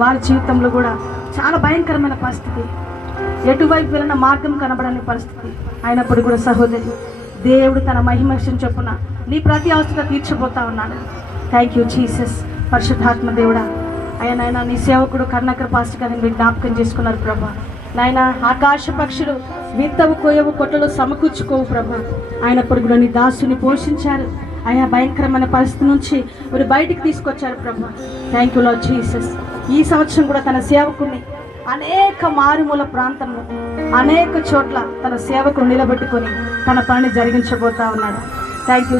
వారి జీవితంలో కూడా చాలా భయంకరమైన పరిస్థితి, ఎటువైపు వెళ్ళిన మార్గం కనబడని పరిస్థితి అయినప్పుడు కూడా సహోదరి, దేవుడు తన మహిమను చొప్పున నీ ప్రతి అవసరం తీర్చిపోతా ఉన్నాడు. Thank you Jesus. పరిశుద్ధాత్మ దేవుడా, ఆయన నీ సేవకుడు కరుణాకర్ పాస్టర్ గారిని మీరు జ్ఞాపకం చేసుకున్నారు ప్రభా. నాయన ఆకాశ పక్షులు విత్తవు కోయవు కొట్టలు సమకూర్చుకోవు ప్రభా, అయినప్పుడు కూడా నీ దాసుని పోషించారు. ఆయన భయంకరమైన పరిస్థితి నుంచి మీరు బయటికి తీసుకొచ్చారు ప్రభా. Thank you lord Jesus. ఈ సంవత్సరం కూడా తన సేవకుని అనేక మారుమూల ప్రాంతంలో అనేక చోట్ల తన సేవకును నిలబెట్టుకొని తన పనిని జరిగించబోతా ఉన్నాడు. Thank you.